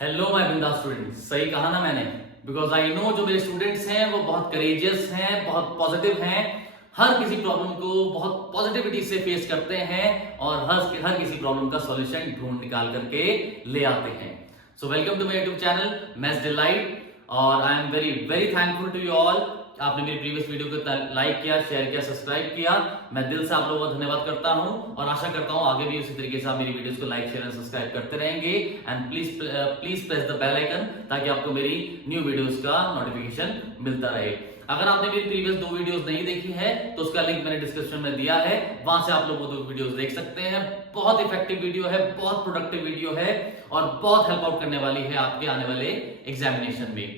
Hello my बिंदास student, सही कहा ना मैंने। बिकॉज आई नो जो मेरे स्टूडेंट्स हैं वो बहुत करेजियस हैं, बहुत पॉजिटिव हैं, हर किसी प्रॉब्लम को बहुत पॉजिटिविटी से फेस करते हैं और हर किसी प्रॉब्लम का सॉल्यूशन ढूंढ निकाल करके ले आते हैं। So welcome to my YouTube channel maths delight और I am very very thankful to you all. आपने मेरी प्रीवियस वीडियो को लाइक किया, शेयर किया, सब्सक्राइब किया। मैं दिल से आप लोगों का धन्यवाद करता हूं और आशा करता हूं आगे भी उसी तरीके से आप मेरी वीडियोस को लाइक, शेयर और सब्सक्राइब करते रहेंगे। And please press the bell icon ताकि आपको मेरी न्यू वीडियोस का नोटिफिकेशन मिलता रहे। अगर आपने मेरी प्रीवियस 2 वीडियोस नहीं देखी है तो उसका लिंक मैंने डिस्क्रिप्शन में दिया है, वहां से आप लोग वो 2 वीडियोस देख सकते हैं। बहुत इफेक्टिव वीडियो है, बहुत प्रोडक्टिव वीडियो है और बहुत हेल्प आउट करने वाली है आपके आने वाले एग्जामिनेशन में।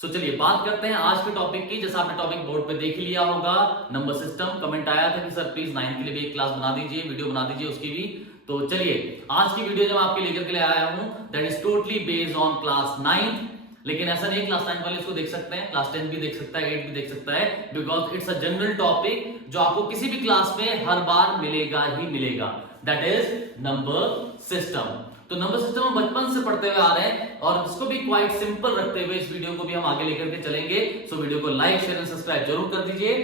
तो चलिए बात करते हैं आज के टॉपिक की। जैसा आपने टॉपिक बोर्ड पे देख लिया होगा, नंबर सिस्टम। कमेंट आया था कि सर प्लीज 9th के लिए भी एक क्लास बना दीजिए, वीडियो बना दीजिए उसकी भी। तो चलिए आज की वीडियो जो मैं आपके लेकर के लिए आया हूं that is totally based on class 9th। लेकिन ऐसा नहीं क्लास 9 वाले इसको देख सकते हैं, क्लास 10 भी देख सकता है, 8 भी देख सकता है, because it's a general topic जो आपको किसी भी क्लास में हर बार मिलेगा ही मिलेगा। That is number system. तो नंबर सिस्टम हम बचपन से पढ़ते हुए आ रहे हैं और इसको भी क्वाइट सिंपल रखते हुए इस वीडियो को भी हम आगे लेकर के चलेंगे। सो वीडियो को लाइक, शेयर एंड सब्सक्राइब जरूर कर दीजिए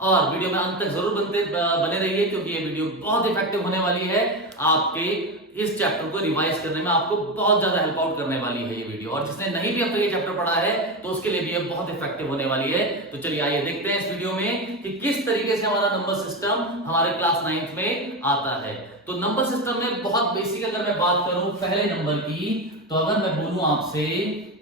और वीडियो में अंत तक जरूर बने रहिए क्योंकि ये वीडियो बहुत इफेक्टिव होने वाली है। आपके इस चैप्टर को रिवाइज करने में आपको बहुत ज्यादा हेल्प आउट करने वाली है ये वीडियो, और जिसने नहीं भी अब तक ये चैप्टर पढ़ा है तो उसके लिए भी ये बहुत इफेक्टिव होने वाली है। तो चलिए आइए देखते हैं इस वीडियो में कि किस तरीके से हमारा नंबर सिस्टम हमारे क्लास 9th में आता है। तो नंबर सिस्टम में बहुत बेसिक अगर मैं बात करूं पहले नंबर की, तो अगर मैं बोलूं आपसे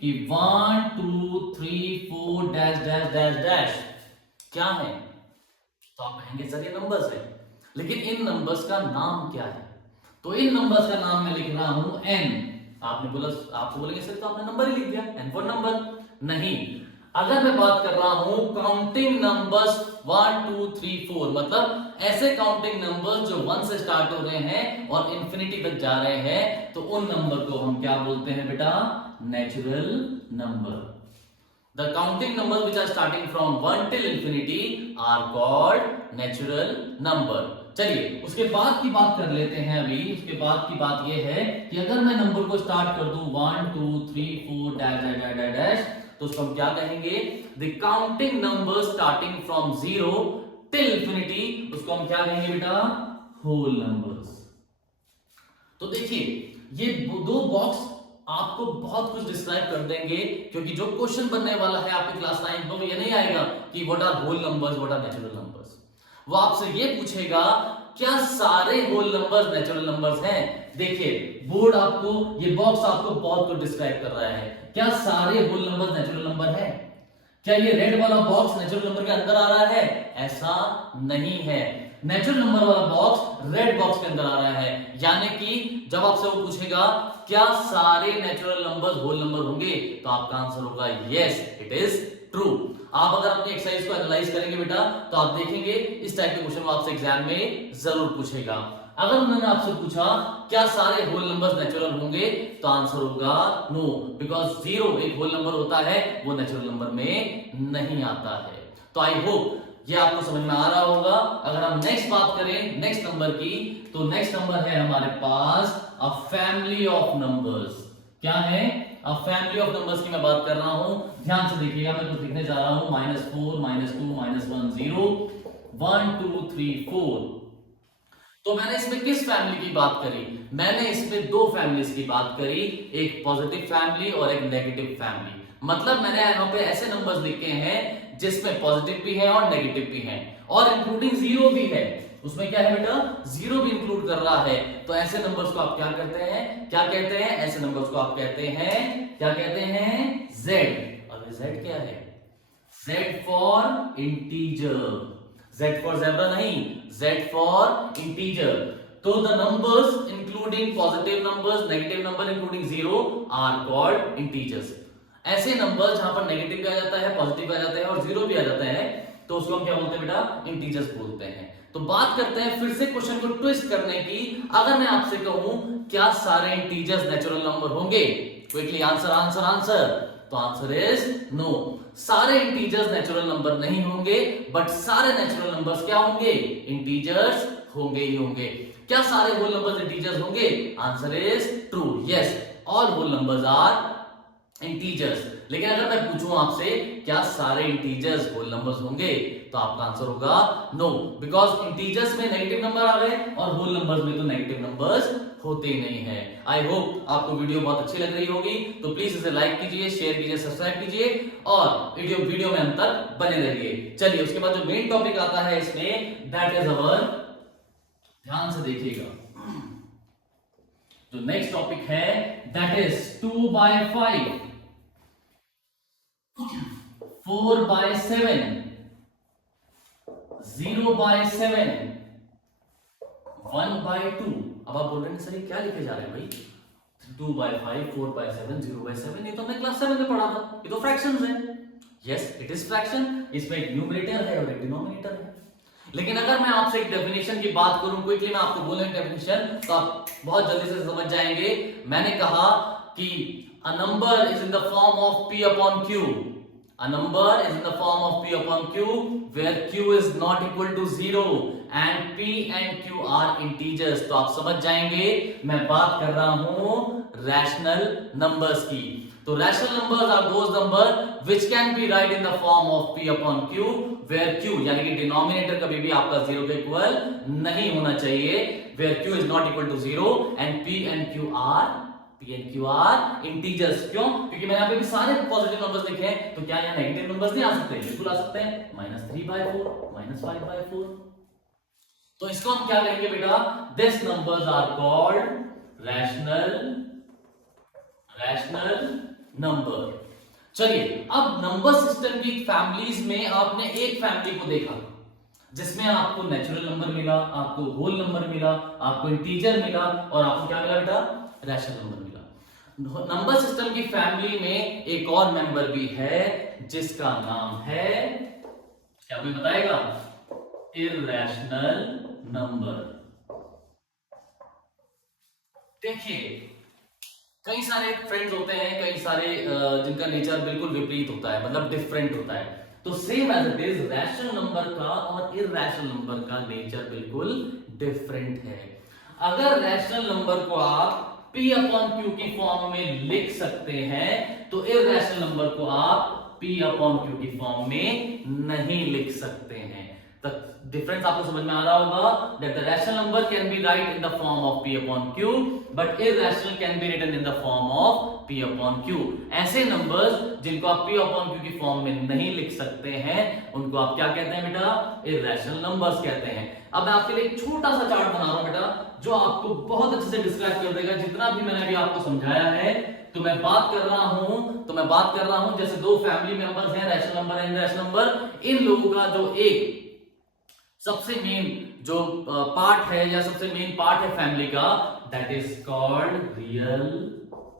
कि 1 2 3 4 डैश डैश डैश डैश क्या है, तो आप कहेंगे सर ये नंबर्स है, लेकिन इन नंबर्स का नाम क्या है? तो इन नंबर्स का नाम मैं लिख रहा हूं n। आपने बोला, आपको बोलेंगे सर तो आपने नंबर ही लिख दिया, n फॉर नंबर। नहीं, अगर मैं बात कर रहा हूं काउंटिंग नंबर्स 1 2 3 4, मतलब ऐसे काउंटिंग नंबर्स जो 1 से स्टार्ट हो रहे हैं और इंफिनिटी तक जा रहे हैं, तो उन नंबर को हम क्या बोलते हैं बेटा? Natural number. The counting numbers which are starting from 1 till infinity are called natural number। चलिए उसके बाद की बात कर लेते हैं। अभी उसके बाद की बात यह है कि अगर मैं नंबर को स्टार्ट कर दूं 1 2 3 4 डैश डैश डैश डैश, तो उसको हम क्या कहेंगे? The counting numbers starting from 0 till infinity, उसको हम क्या कहेंगे बेटा? whole numbers। तो देखिए ये 2 बॉक्स आपको बहुत कुछ डिस्क्राइब कर देंगे, क्योंकि जो क्वेश्चन बनने वाला है आपके क्लास 9 में वो ये नहीं आएगा कि what are whole numbers, what are natural numbers. वो आपसे ये पूछेगा क्या सारे होल नंबर्स नेचुरल नंबर्स हैं? देखिए बोर्ड आपको, ये बॉक्स आपको बहुत कुछ डिस्क्राइब कर रहा है। क्या सारे होल नंबर्स नेचुरल नंबर है? क्या ये रेड वाला बॉक्स नेचुरल नंबर के अंदर आ रहा है? ऐसा नहीं है। नेचुरल नंबर वाला बॉक्स रेड बॉक्स के अंदर आ रहा है। यानी कि जब आपसे वो पूछेगा क्या सारे नेचुरल नंबर्स होल नंबर होंगे, तो आपका आंसर होगा यस, इट इज ट्रू। आप अगर अपनी एक्सरसाइज को एनालाइज करेंगे बेटा तो आप देखेंगे इस टाइप के क्वेश्चन वो आपसे एग्जाम में जरूर पूछेगा। अगर उन्होंने आपसे पूछा क्या सारे होल नंबर्स नेचुरल होंगे, तो आंसर होगा नो, बिकॉज 0 एक होल नंबर होता है, वो नेचुरल नंबर में नहीं आता है। तो आई होप ये आपको समझ में आ रहा होगा। अगर हम नेक्स्ट बात करें नेक्स्ट नंबर की, तो नेक्स्ट नंबर है हमारे पास अ फैमिली ऑफ नंबर्स। क्या है? अ फैमिली ऑफ नंबर्स की मैं बात कर रहा हूं। ध्यान से देखिएगा, मैं कुछ लिखने जा रहा हूं। -4 -2 -1 0 1 2 3 4। तो मैंने इसमें किस फैमिली की बात करी? मैंने इसमें 2 फैमिलीज की बात करी, एक पॉजिटिव फैमिली और एक नेगेटिव फैमिली। मतलब मैंने यहाँ पे ऐसे नंबर्स लिखे हैं जिसमें पॉजिटिव भी है और नेगेटिव भी है और इंक्लूडिंग 0 भी है। उसमें क्या है बेटा? 0 भी इंक्लूड कर रहा है। तो ऐसे नंबर्स को आप क्या करते हैं? क्या कहते हैं? ऐसे नंबर्स को आप कहते हैं, क्या कहते हैं? Z। और Z क्या है? Z for integer. Z for zebra नहीं, Z फॉर इंटीजर। तो the numbers including positive numbers, negative number including 0 are called integers. ऐसे नंबर जहां पर नेगेटिव भी आ जाता है, पॉजिटिव भी आ जाता है और 0 भी आ जाता है, तो उसको हम क्या बोलते हैं बेटा? इंटीजर्स बोलते हैं। तो बात करते हैं फिर से क्वेश्चन को ट्विस्ट करने की। अगर मैं आपसे कहूं क्या सारे इंटीजर्स नेचुरल नंबर होंगे? Quickly answer answer answer. तो आंसर इज नो। सारे इंटीजर्स नेचुरल नंबर नहीं होंगे, बट सारे नेचुरल नंबर्स क्या होंगे? इंटीजर्स होंगे ही होंगे। क्या सारे होल नंबर्स इंटीजर्स होंगे? Answer is true, yes. All whole numbers are integers. लेकिन अगर मैं पूछूं आपसे क्या सारे इंटीजर्स होल नंबर्स होंगे, तो आपका आंसर होगा नो, बिकॉज इंटीजर्स में नेगेटिव नंबर आ गए और होल नंबर्स में तो नेगेटिव नंबर्स होते ही नहीं है। आई होप आपको वीडियो बहुत अच्छी लग रही होगी, तो प्लीज इसे लाइक कीजिए, शेयर कीजिए, सब्सक्राइब कीजिए और वीडियो में अंत तक बने रहिए। चलिए उसके बाद जो मेन टॉपिक आता है इसमें, दैट इज अवर, ध्यान से देखिएगा, जो नेक्स्ट टॉपिक है दैट इज 2/5, 4/7, 0/7, 1/2। अब आप बोल रहे हैं सर क्या लिखे जा रहे हैं भाई, 2/5, 4/7, 0/7, ये तो हमने क्लास 7 में पढ़ा था, ये तो फ्रैक्शंस हैं। यस इट इज फ्रैक्शन, इसमें एक न्यूमरेटर है और एक डिनोमिनेटर है। लेकिन अगर मैं आपसे एक डेफिनेशन की बात करूं, क्विकली मैं आपको बोलूं डेफिनेशन, तो आप बहुत जल्दी से समझ जाएंगे। मैंने कहा कि a number is in the form of p upon q, a number is in the form of p upon q where q is not equal to 0 and p and q are integers। तो आप समझ जाएंगे मैं बात कर रहा हूं rational numbers की। तो rational numbers are those number which can be write in the form of p upon q where q यानी कि डिनोमिनेटर कभी भी आपका 0 के इक्वल नहीं होना चाहिए, where q is not equal to 0 and p and q are integers. क्यों? क्योंकि मैंने यहाँ पे भी सारे पॉजिटिव नंबर्स लिखे हैं, तो क्या यहाँ नेगेटिव नंबर्स नहीं आ सकते? बिल्कुल आ सकते हैं, -3/4, -5/4। तो इसको हम क्या कहेंगे बेटा, this numbers are called rational number. चलिए अब नंबर सिस्टम की फैमिलीज में आपने एक फैमिली को देखा जिसमें आपको नेचुरल नंबर मिला, आपको होल नंबर मिला, आपको इंटीजर मिला और आपको क्या मिला बेटा, रैशनल नंबर मिला। नंबर सिस्टम की फैमिली में एक और मेंबर भी है जिसका नाम है, क्या कोई बताएगा, इर्रेशनल नंबर। देखिए कई सारे फ्रेंड्स होते हैं, कई सारे जिनका नेचर बिल्कुल विपरीत होता है, मतलब डिफरेंट होता है। तो same as it is rational number का और इर्रेशनल नंबर का नेचर बिल्कुल डिफरेंट है। अगर रैशनल नंबर को आप p अपॉन q की फॉर्म में लिख सकते हैं, तो इर्रेशनल नंबर को आप p अपॉन q की फॉर्म में नहीं लिख सकते हैं। डिफरेंस आपको समझ में आ रहा होगा, that the rational number can be write in the form of p upon q but irrational can be written in the form of p upon q। ऐसे नंबर्स जिनको आप p upon q की form में नहीं लिख सकते हैं उनको आप क्या कहते हैं बेटा, irrational numbers कहते हैं। अब मैं आपके लिए एक छोटा सा चार्ट बना रहा हूं बेटा, जो आपको बहुत अच्छे से डिस्क्राइब कर देगा जितना भी मैंने अभी आपको समझाया है। तो मैं बात कर रहा हूं जैसे दो फैमिली मेंबर्स हैं, rational number and irrational number. इन लोगों का जो एक सबसे मेन जो पार्ट है या सबसे मेन पार्ट है फैमिली का, that is called real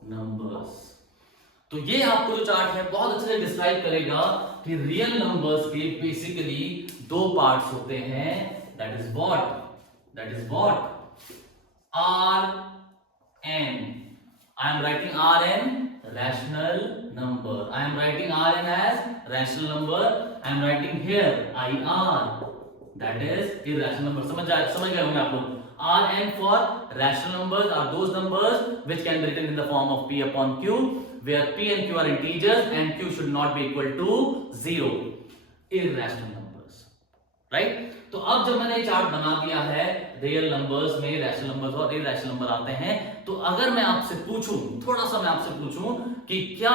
numbers. तो ये आपको जो चार्ट है बहुत अच्छे से डिस्क्राइब करेगा कि रियल नंबर्स के बेसिकली दो पार्ट्स होते हैं, that is what R N. I am writing R N rational number, I am writing Rn as rational number, I am writing here IR, that is irrational number। समझ गए होंगे आप लोग। Rn for rational numbers are those numbers which can be written in the form of p upon q where p and q are integers and q should not be equal to 0, irrational numbers, right? तो अब जब मैंने chart बना दिया है, real numbers में rational numbers और irrational number आते हैं, तो अगर मैं आपसे पूछूं, थोड़ा सा मैं आपसे पूछूं कि क्या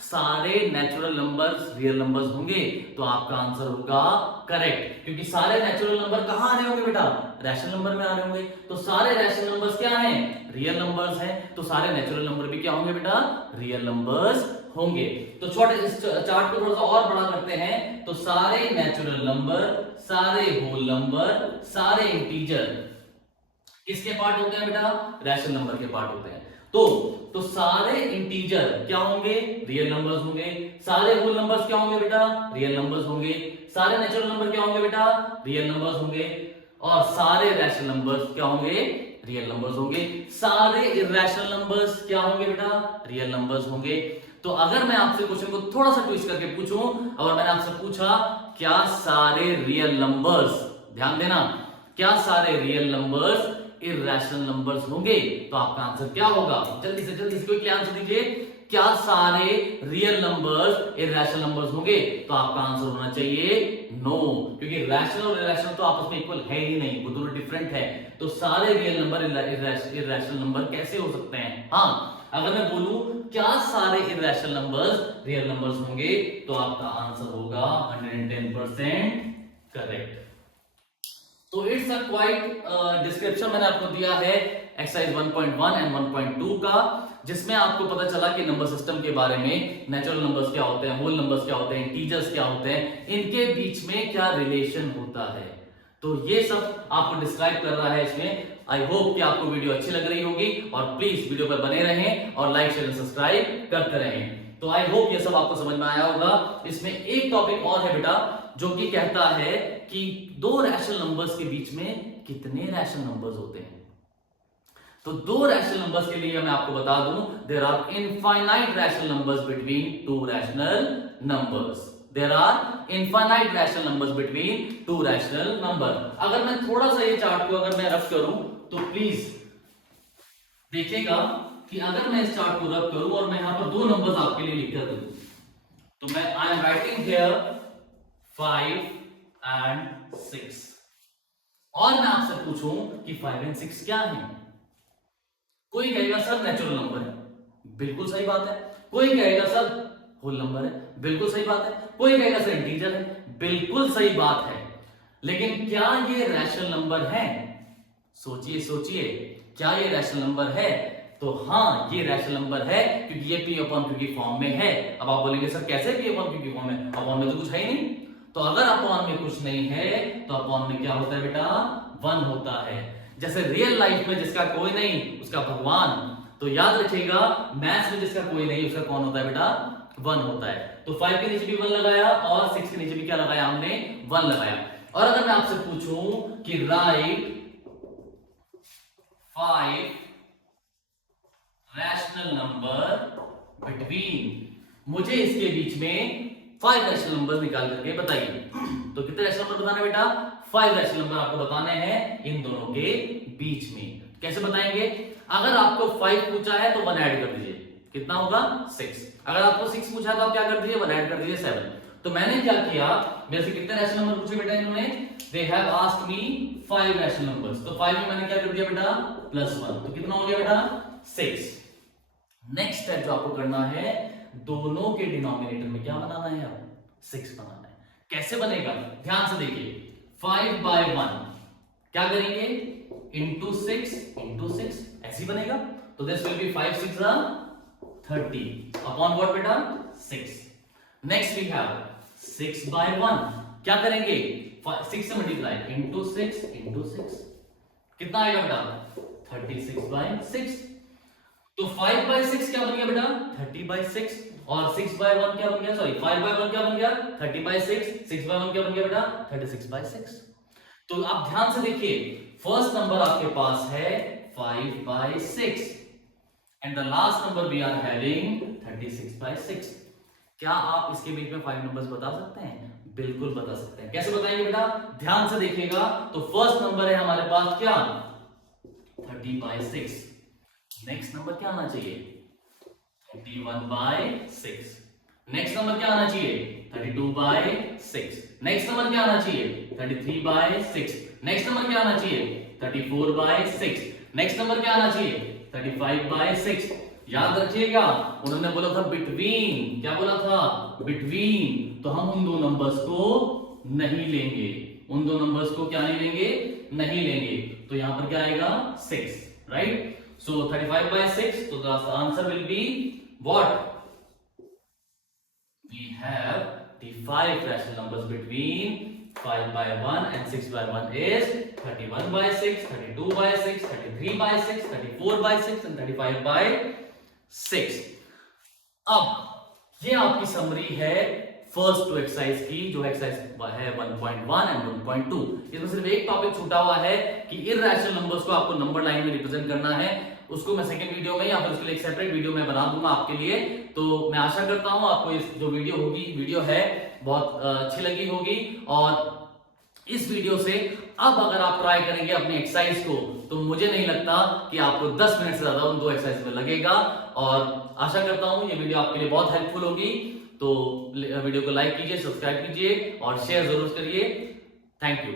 सारे नेचुरल नंबर्स रियल नंबर्स होंगे, तो आपका आंसर होगा करेक्ट, क्योंकि सारे नेचुरल नंबर कहां आ रहे होंगे बेटा, रैशनल नंबर में आ रहे होंगे। तो सारे रैशनल नंबर्स क्या हैं, रियल नंबर्स हैं, तो सारे नेचुरल नंबर भी क्या होंगे बेटा, रियल नंबर्स होंगे। तो छोटे इस चार्ट को थोड़ा सा और बड़ा करते हैं, तो सारे नेचुरल नंबर, सारे होल नंबर, सारे इंटीजर किसके पार्ट होते हैं बेटा, रैशनल नंबर के पार्ट होते हैं। तो सारे इंटीजर क्या होंगे, रियल नंबर्स होंगे। सारे होल नंबर्स क्या होंगे बेटा, रियल नंबर्स होंगे। सारे नेचुरल नंबर क्या होंगे बेटा, रियल नंबर्स होंगे। और सारे रैशनल नंबर्स क्या होंगे, रियल नंबर्स होंगे। सारे इरैशनल नंबर्स क्या होंगे बेटा, रियल नंबर्स होंगे। तो अगर मैं आपसे क्वेश्चन को थोड़ा सा ट्विस्ट करके पूछूं, अगर मैंने आपसे पूछा क्या सारे रियल नंबर्स, ध्यान देना, क्या सारे रियल नंबर्स इररेशनल नंबर्स होंगे तो आपका आंसर क्या होगा? जल्दी से कोई आंसर दीजिए। क्या सारे रियल नंबर्स इररेशनल नंबर्स होंगे? तो आपका आंसर होना चाहिए नो, क्योंकि रैशनल और इररेशनल तो आपस में इक्वल है ही नहीं, वो दोनों डिफरेंट है। तो सारे रियल नंबर इररेशनल नंबर कैसे हो सकते हैं? हाँ, अगर मैं बोलूं क्या सारे इररेशनल नंबर्स रियल नंबर्स होंगे तो आपका आंसर होगा 110% करेक्ट। तो इट्स अ क्वाइट डिस्क्रिप्शन मैंने आपको दिया है एक्सरसाइज 1.1 एंड 1.2 का, जिसमें आपको पता चला कि नंबर सिस्टम के बारे में, नेचुरल नंबर्स क्या होते हैं, होल नंबर्स क्या होते हैं, इंटीजर्स क्या होते हैं, इनके बीच में क्या रिलेशन होता है। तो ये सब आपको डिस्क्राइब कर रहा है इसमें। आई होप कि आपको वीडियो अच्छी लग रही होगी और प्लीज वीडियो पर बने रहें और लाइक शेयर सब्सक्राइब करते रहें। तो आई होप ये सब आपको समझ में आया होगा। इसमें एक टॉपिक और है बेटा, जो कि कहता है कि दो रैशनल नंबर्स के बीच में कितने रैशनल नंबर्स होते हैं। तो दो रैशनल नंबर्स के लिए मैं आपको बता दूं, there are infinite rational numbers between two rational numbers. There are infinite rational numbers between two rational number. अगर मैं थोड़ा सा ये चार्ट को अगर मैं रफ करूं तो प्लीज देखिएगा कि अगर मैं इस चार्ट को रफ करूं और मैं यहां पर दो नंबर्स आपके लिए लिख कर दूं, तो मैं आई एम राइटिंग हियर 5 and 6 और मैं आपसे पूछूं कि 5 and 6 क्या है? कोई कहेगा सर नेचुरल नंबर है, बिल्कुल सही बात है। कोई कहेगा सर होल नंबर है, बिल्कुल सही बात है। कोई कहेगा सर इंटीजर है, बिल्कुल सही बात है। लेकिन क्या ये रैशनल नंबर है? सोचिए सोचिए, क्या ये रैशनल नंबर है? तो हाँ, ये रैशनल नंबर है, क्योंकि ये P अपॉन Q की फॉर्म में है। अब आप बोलेंगे सर कैसे P अपॉन Q की फॉर्म में? अपॉन में तो कुछ है ही नहीं। तो अगर अपॉन में कुछ नहीं है तो अपॉन में क्या होता है बेटा? 1 होता है। जैसे रियल लाइफ में जिसका कोई नहीं उसका भगवान, तो याद रखिएगा मैथ्स में जिसका कोई नहीं उसका कौन होता है बेटा? 1 होता है। तो 5 के नीचे भी 1 लगाया और 6 के नीचे भी क्या लगाया हमने? 1 लगाया। और अगर मैं आपसे पूछूं कि राइट 5 रैशनल नंबर बिटवीन, मुझे इसके बीच में 5 रैशनल नंबर निकाल करके बताइए। तो कितने रैशनल नंबर बताने बेटा? 5 रैशनल नंबर आपको बताने हैं इन दोनों के बीच में। कैसे बताएंगे? अगर आपको 5 पूछा है तो 1 ऐड कर दीजिए, कितना होगा? 6। अगर आपको 6 पूछा है तो आप क्या कर दीजिए? 1 ऐड कर दीजिए 7। तो मैंने क्या किया, मेरे से कितने रैशनल नंबर पूछे बेटा इन्होंने? They have asked me 5 rational numbers. तो 5 में मैंने क्या कर दिया बेटा? +1। तो कितना हो गया बेटा? 6। नेक्स्ट स्टेप जो आपको करना है, दोनों के डिनोमिनेटर में क्या बनाना है? अब 6 बनाना है। कैसे बनेगा? ध्यान से देखिए, 5/1 क्या करेंगे? इंटू 6 ऐसी बनेगा। तो this will be 5 6 30 upon what बेटा? 6। नेक्स्ट वी हैव 6/1 क्या करेंगे? 6 से मल्टीप्लाई इंटू 6 कितना आएगा बेटा? 36/6। तो 5/6 क्या बन गया बेटा? 30/6। और 6/1 क्या बन गया? सॉरी 5/1 क्या बन गया? 30/6। 6/1 क्या बन गया बेटा? 36/6। तो आप ध्यान से देखिए, फर्स्ट नंबर आपके पास है 5/6 and the last number we are having 36/6। क्या आप इसके बीच में 5 नंबर्स बता सकते हैं? बिल्कुल बता सकते हैं। कैसे बताएंगे बेटा? ध्यान से देखिएगा। तो फर्स्ट नंबर है हमारे पास क्या? 30/6। नेक्स्ट नंबर क्या आना चाहिए? 31/6। नेक्स्ट नंबर क्या आना चाहिए? 32/6। नेक्स्ट नंबर क्या आना चाहिए? 33/6। नेक्स्ट नंबर क्या आना चाहिए? 34/6। नेक्स्ट नंबर क्या आना चाहिए? 35/6। याद रखिएगा, उन्होंने बोला था बिटवीन। क्या बोला था? बिटवीन। तो हम उन दो नंबर्स को नहीं लेंगे। उन दो नंबर्स को क्या नहीं लेंगे? नहीं लेंगे। तो यहां पर क्या आएगा? 6, right? So 35/6, so the answer will be what? We have the 5 rational numbers between 5/1 and 6/1 is 31/6, 32/6, 33/6, 34/6 and 35/6. अब ये आपकी समरी है फर्स्ट 2 एक्सरसाइज की, जो एक्सरसाइज है 1.1 एंड 1.2। इसमें सिर्फ एक टॉपिक छूटा हुआ है कि इररेशनल नंबर्स को आपको नंबर लाइन में रिप्रेजेंट करना है। उसको मैं सेकंड वीडियो में या फिर उसके लिए एक सेपरेट वीडियो में बना दूंगा आपके लिए। तो मैं आशा करता हूं आपको इस जो वीडियो है बहुत अच्छी लगी होगी और इस वीडियो से अब अगर आप ट्राई करेंगे अपनी एक्सरसाइज को, तो मुझे नहीं लगता कि आपको 10 मिनट से ज्यादा उन 2 एक्सरसाइज में लगेगा। और आशा करता हूं ये वीडियो आपके लिए बहुत हेल्पफुल होगी। तो वीडियो को लाइक कीजिए, सब्सक्राइब कीजिए और शेयर जरूर करिए। Thank you.